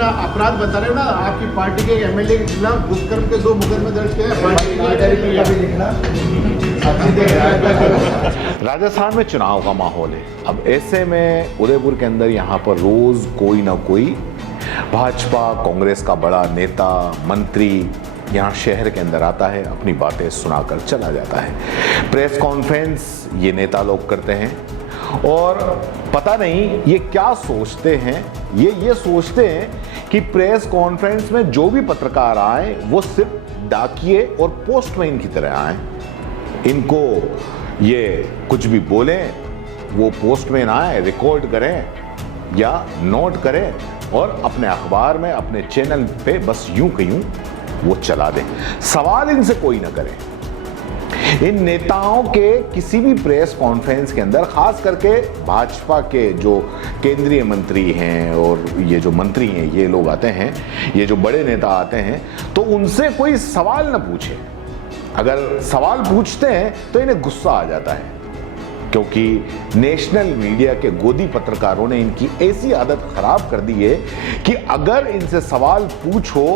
अपना अपराध बता रहे हो ना, आपकी पार्टी के एमएलए के खिलाफ दुष्कर्म के 2 मुकदमे दर्ज किए हैं। राजस्थान में चुनाव का माहौल है। अब ऐसे में उदयपुर के अंदर यहाँ पर रोज कोई ना कोई भाजपा कांग्रेस का बड़ा नेता मंत्री यहाँ शहर के अंदर आता है, अपनी बातें सुनाकर चला जाता है। प्रेस कॉन्फ्रेंस ये नेता लोग करते हैं और पता नहीं ये क्या सोचते हैं। ये सोचते हैं कि प्रेस कॉन्फ्रेंस में जो भी पत्रकार आए वो सिर्फ डाकिए और पोस्टमैन की तरह आए। इनको ये कुछ भी बोलें, वो पोस्टमैन आए, रिकॉर्ड करें या नोट करें और अपने अखबार में अपने चैनल पे बस यूं के यूं वो चला दें। सवाल इनसे कोई ना करे। इन नेताओं के किसी भी प्रेस कॉन्फ्रेंस के अंदर, खास करके भाजपा के जो केंद्रीय मंत्री हैं और ये जो मंत्री हैं, ये लोग आते हैं, ये जो बड़े नेता आते हैं, तो उनसे कोई सवाल ना पूछे। अगर सवाल पूछते हैं तो इन्हें गुस्सा आ जाता है, क्योंकि नेशनल मीडिया के गोदी पत्रकारों ने इनकी ऐसी आदत खराब कर दी है कि अगर इनसे सवाल पूछो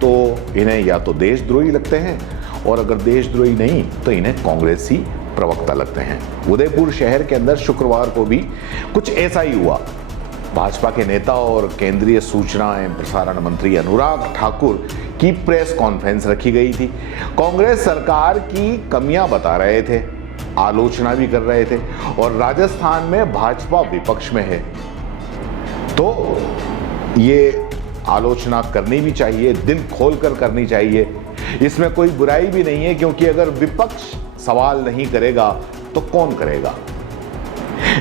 तो इन्हें या तो देशद्रोही लगते हैं और अगर देशद्रोही नहीं तो इन्हें कांग्रेसी प्रवक्ता लगते हैं। उदयपुर शहर के अंदर शुक्रवार को भी कुछ ऐसा ही हुआ। भाजपा के नेता और केंद्रीय सूचना एवं प्रसारण मंत्री अनुराग ठाकुर की प्रेस कॉन्फ्रेंस रखी गई थी। कांग्रेस सरकार की कमियां बता रहे थे, आलोचना भी कर रहे थे और राजस्थान में भाजपा विपक्ष में है तो ये आलोचना करनी भी चाहिए, दिल खोलकर करनी चाहिए। इसमें कोई बुराई भी नहीं है, क्योंकि अगर विपक्ष सवाल नहीं करेगा तो कौन करेगा।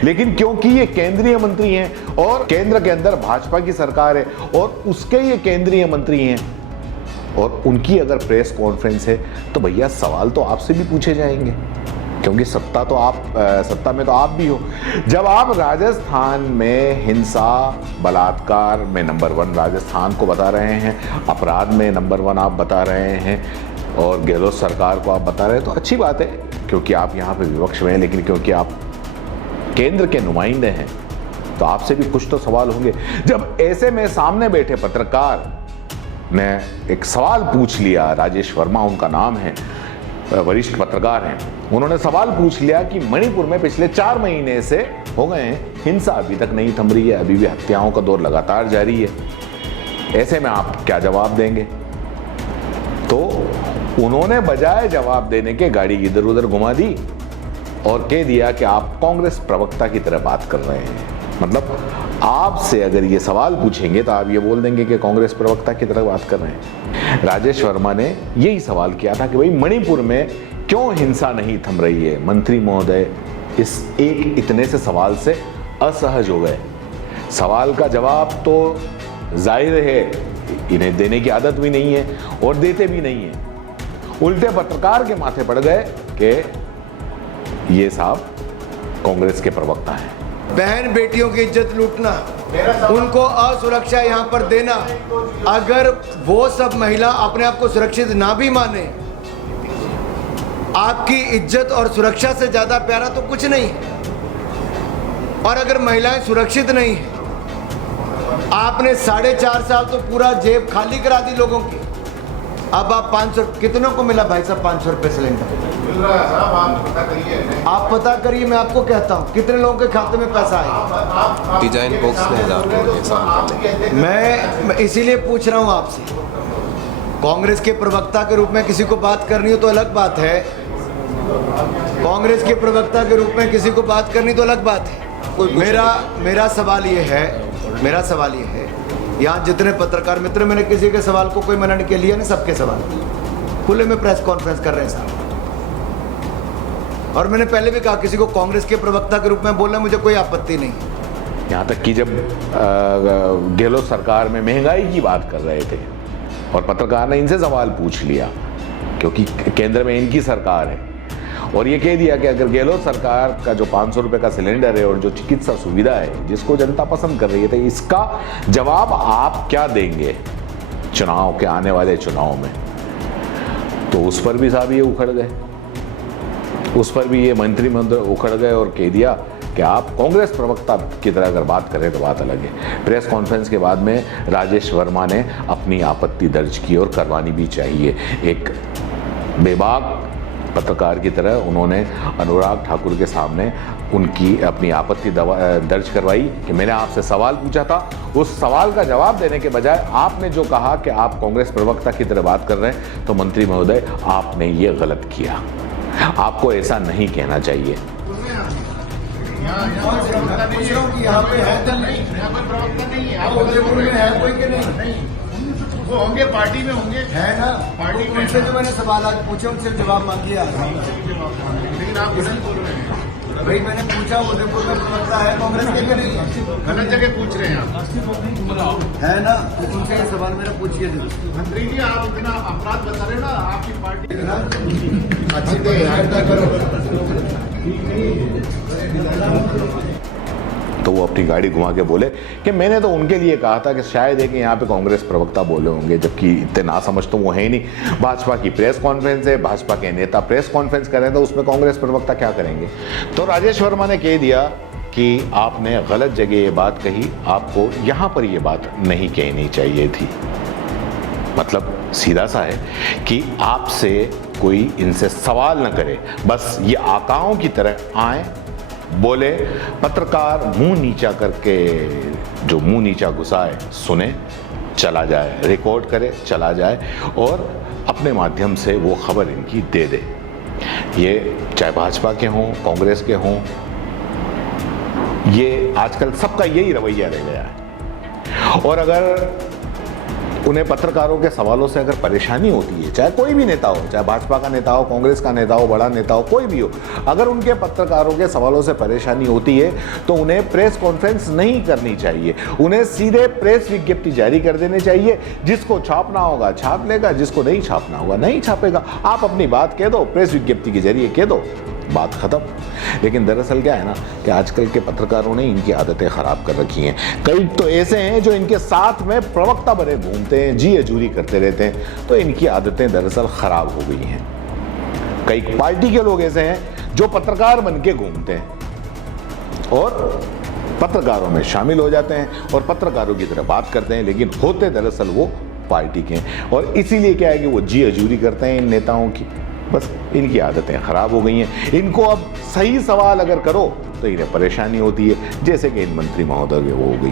लेकिन क्योंकि ये केंद्रीय मंत्री हैं और केंद्र के अंदर भाजपा की सरकार है और उसके ये केंद्रीय मंत्री हैं और उनकी अगर प्रेस कॉन्फ्रेंस है तो भैया सवाल तो आपसे भी पूछे जाएंगे, क्योंकि सत्ता में तो आप भी हो। जब आप राजस्थान में हिंसा बलात्कार में नंबर 1 राजस्थान को बता रहे हैं, अपराध में नंबर 1 आप बता रहे हैं और गहलोत सरकार को आप बता रहे हैं, तो अच्छी बात है क्योंकि आप यहाँ पे विपक्ष में हैं। लेकिन क्योंकि आप केंद्र के नुमाइंदे हैं तो आपसे भी कुछ तो सवाल होंगे। जब ऐसे में सामने बैठे पत्रकार ने एक सवाल पूछ लिया, राजेश वर्मा उनका नाम है, वरिष्ठ पत्रकार हैं, उन्होंने सवाल पूछ लिया कि मणिपुर में पिछले 4 महीने से हो गए हैं, हिंसा अभी तक नहीं थम रही है, अभी भी हत्याओं का दौर लगातार जारी है। ऐसे में आप क्या जवाब देंगे? तो उन्होंने बजाय जवाब देने के गाड़ी इधर उधर घुमा दी और कह दिया कि आप कांग्रेस प्रवक्ता की तरह बात कर रहे हैं। मतलब आपसे अगर ये सवाल पूछेंगे तो आप ये बोल देंगे कि कांग्रेस प्रवक्ता की तरह बात कर रहे हैं। राजेश वर्मा ने यही सवाल किया था कि भाई मणिपुर में क्यों हिंसा नहीं थम रही है। मंत्री महोदय इस एक इतने से सवाल से असहज हो गए। सवाल का जवाब तो जाहिर है इन्हें देने की आदत भी नहीं है और देते भी नहीं है। उल्टे पत्रकार के माथे पड़ गए कि ये साहब कांग्रेस के प्रवक्ता हैं। बहन बेटियों की इज्जत लूटना, उनको असुरक्षा यहाँ पर देना, अगर वो सब महिला अपने आप को सुरक्षित ना भी माने, आपकी इज्जत और सुरक्षा से ज्यादा प्यारा तो कुछ नहीं। और अगर महिलाएं सुरक्षित नहीं है, आपने 4.5 साल तो पूरा जेब खाली करा दी लोगों की। अब आप 500 कितनों को मिला भाई साहब? 500 रुपए सिलेंडर मिल रहा है साहब, आप पता करिए। आप पता करिए, मैं आपको कहता हूँ कितने लोगों के खाते में पैसा आएगा। डिजाइन बॉक्स में 1000 करोड़। मैं इसीलिए पूछ रहा हूँ आपसे, कांग्रेस के प्रवक्ता के रूप में किसी को बात करनी हो तो अलग बात है, कांग्रेस के प्रवक्ता के रूप में किसी को बात करनी तो अलग बात है। मेरा सवाल ये है, यहाँ जितने पत्रकार मित्र, मैंने किसी के सवाल को कोई मना नहीं किया, लिया ना सबके सवाल खुले में प्रेस कॉन्फ्रेंस कर रहे हैं साहब। और मैंने पहले भी कहा, किसी को कांग्रेस के प्रवक्ता के रूप में बोलना मुझे कोई आपत्ति नहीं। यहाँ तक कि जब गहलोत सरकार में महंगाई की बात कर रहे थे और पत्रकार ने इनसे सवाल पूछ लिया, क्योंकि केंद्र में इनकी सरकार है, और ये कह दिया कि अगर गहलोत सरकार का जो 500 रुपए का सिलेंडर है और जो चिकित्सा सुविधा है जिसको जनता पसंद कर रही है, तो इसका जवाब आप क्या देंगे चुनाव के आने वाले चुनाव में? तो उस पर भी साहब ये उखड़ गए, उस पर भी ये मंत्री उखड़ गए और कह दिया कि आप कांग्रेस प्रवक्ता की तरह अगर बात करें तो बात अलग है। प्रेस कॉन्फ्रेंस के बाद में राजेश वर्मा ने अपनी आपत्ति दर्ज की और करवानी भी चाहिए। एक बेबाक पत्रकार की तरह उन्होंने अनुराग ठाकुर के सामने उनकी अपनी आपत्ति दर्ज करवाई कि मैंने आपसे सवाल पूछा था, उस सवाल का जवाब देने के बजाय आपने जो कहा कि आप कांग्रेस प्रवक्ता की तरह बात कर रहे हैं, तो मंत्री महोदय आपने ये गलत किया, आपको ऐसा नहीं कहना चाहिए। यहाँ पे है तो नहीं, यहाँ पर प्रवक्ता नहीं है, आप उदयपुर में है कोई के नहीं? वो होंगे, पार्टी में होंगे, है ना? पार्टी में उनसे जो मैंने सवाल आज पूछे उनसे जवाब मांगिए। लेकिन आप गलत बोल रहे हैं। भाई मैंने पूछा उदयपुर में प्रवक्ता है कांग्रेस के नहीं है? गलत जगह पूछ रहे हैं आप। है ना? तो उनसे ये सवाल मेरा पूछिए। मंत्री जी, आप इतना अपराध बता रहे ना, आपकी पार्टी अच्छी तो सहायता करो। तो वो अपनी गाड़ी घुमा के बोले कि मैंने तो उनके लिए कहा था कि शायद है कि यहाँ पे कांग्रेस प्रवक्ता बोले होंगे, जबकि इतने ना समझ तो वो है ही नहीं। भाजपा की प्रेस कॉन्फ्रेंस है, भाजपा के नेता प्रेस कॉन्फ्रेंस करें तो उसमें कांग्रेस प्रवक्ता क्या करेंगे। तो राजेश वर्मा ने कह दिया कि आपने गलत जगह ये बात कही, आपको यहाँ पर ये बात नहीं कहनी चाहिए थी। मतलब सीधा सा है कि आपसे कोई इनसे सवाल न करे, बस ये आकाओं की तरह आए, बोले, पत्रकार मुंह नीचा करके जो मुंह नीचा घुसाए सुने, चला जाए, रिकॉर्ड करे, चला जाए और अपने माध्यम से वो खबर इनकी दे दे। ये चाहे भाजपा के हों, कांग्रेस के हों, ये आजकल सबका यही रवैया रह गया है। और अगर उन्हें पत्रकारों के सवालों से अगर परेशानी होती है, चाहे कोई भी नेता हो, चाहे भाजपा का नेता हो, कांग्रेस का नेता हो, बड़ा नेता हो, कोई भी हो, अगर उनके पत्रकारों के सवालों से परेशानी होती है तो उन्हें प्रेस कॉन्फ्रेंस नहीं करनी चाहिए, उन्हें सीधे प्रेस विज्ञप्ति जारी कर देनी चाहिए। जिसको छापना होगा छाप लेगा, जिसको नहीं छापना होगा नहीं छापेगा। आप अपनी बात कह दो, प्रेस विज्ञप्ति के जरिए कह दो, बात खत्म। लेकिन दरअसल क्या है ना कि आजकल के पत्रकारों ने इनकी आदतें खराब कर रखी हैं। कई तो ऐसे हैं जो इनके साथ में प्रवक्ता बने घूमते हैं, जी हजूरी करते रहते हैं, तो इनकी आदतें दरअसल खराब हो गई हैं। कई पार्टी के लोग ऐसे हैं जो पत्रकार बन के घूमते हैं और पत्रकारों में शामिल हो जाते हैं और पत्रकारों की तरह बात करते हैं, लेकिन होते दरअसल वो पार्टी के हैं। और इसीलिए क्या है कि वो जी हजूरी करते हैं इन नेताओं की। बस इनकी आदतें खराब हो गई हैं। इनको अब सही सवाल अगर करो तो इन्हें परेशानी होती है, जैसे कि इन मंत्री महोदय वो हो गई।